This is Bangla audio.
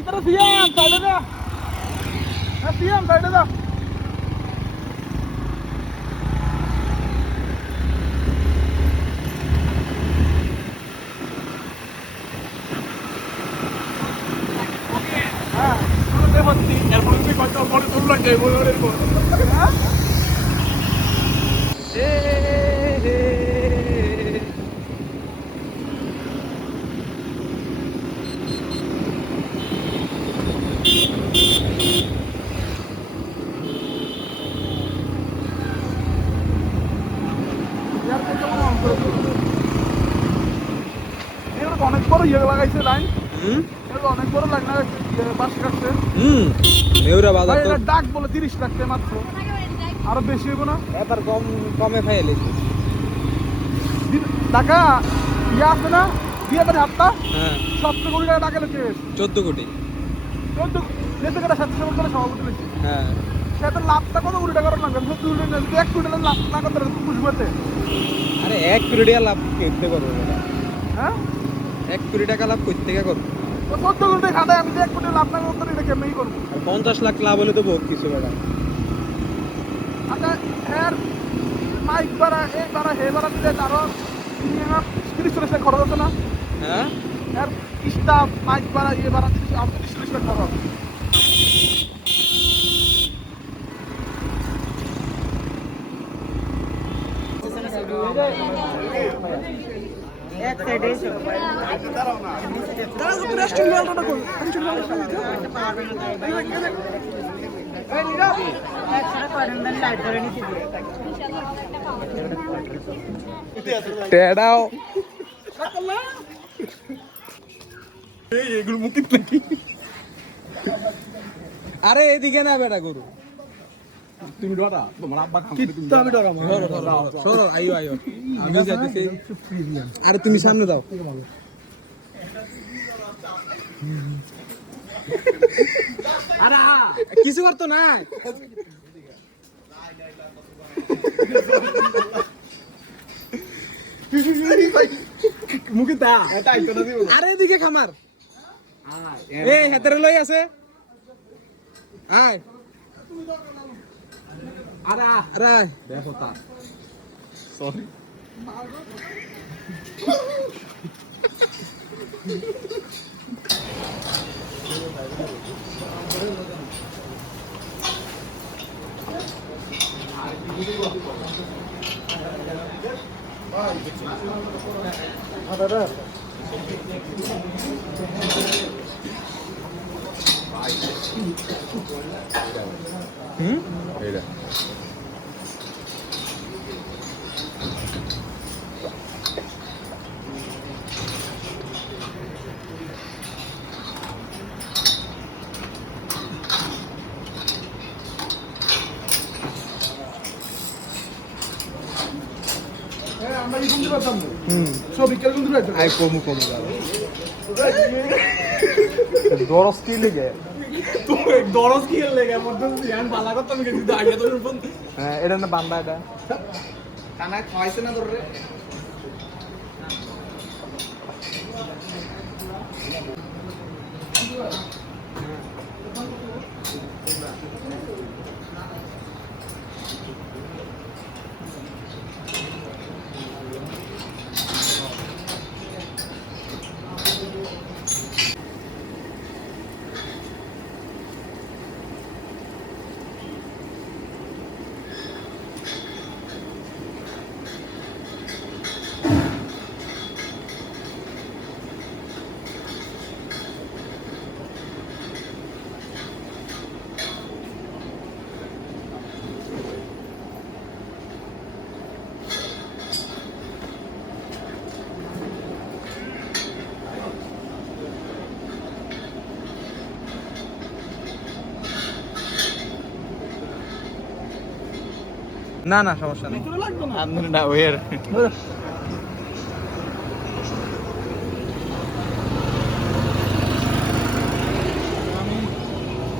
इधर सीएम साइड जा सीएम साइड जा অনেক বড় ইয়ে লাগাইছে লাইন অনেক বড় লাইন লাগাইছে বাস কাটছে নেউরা বাজার তো ডাক বলে 30 লাখ টাকা মাত্র আরো বেশি হইব না এবার কমে ফাইলে টাকা ইয়ে আছে না দিয়ে দেন হাতটা হ্যাঁ 17 কোটি টাকা টাকা লেগে 14 কোটি 14 যেতে করে 700 করে সভাপতি লেগেছে হ্যাঁ সেটা লাভটা কত কোটি টাকা লাগবে 70 কোটি টাকা 1 কোটি টাকা লাভ না করতে বুঝবে আরে 1 কোটি টাকা লাভ করতে পারবো না হ্যাঁ 1 কোটি টাকা লাভ করতে থেকে করবো 14 কোটি টাকা খাটায় আমি 1 কোটি লাভ না করতে এটা কেমনি করব আর 50 লাখ লাভ হলে তো বহুত কিছু বেটা আচ্ছা এর মাইক ভাড়া এই ভাড়া হে ভাড়া দিলে তারও 30 লাখ খরচ আছে না হ্যাঁ এর স্টাফ মাইক ভাড়া ইয়ে ভাড়া 30 লাখ খরচ এক সাইডে তারা তো রেস্টুরেন্ট অর্ডার করো টেডাও এগুলো মুকিত নাকি আরে এদিকে না বেটা গরু তুমি ডরা তোমার আব্বা খাম কিত্তা আমি ডরাম সরো আইও আইও আমি যাইতেছি আরে তুমি সামনে দাও আরে কিছু করতো না মুকিতা এটা আইতো না দিব আরে এদিকে খামার এই হাতের লই আছে আয় আরে আরে দেখো তা সরি এইটা আমরা কি বলতে পারতাম না সব বিকেল কিন্তু রাইতে আই কমু কমু দাও দরস কি লেগে তো এক দরস কি লেগে মধ্যে ধ্যান বালা করতাম কিন্তু আগে তো ফোন হ্যাঁ এটা না বান্দা এটা কানা খাইছে না ধরে না না সমস্যা নেই লাগবে না না ওয়ের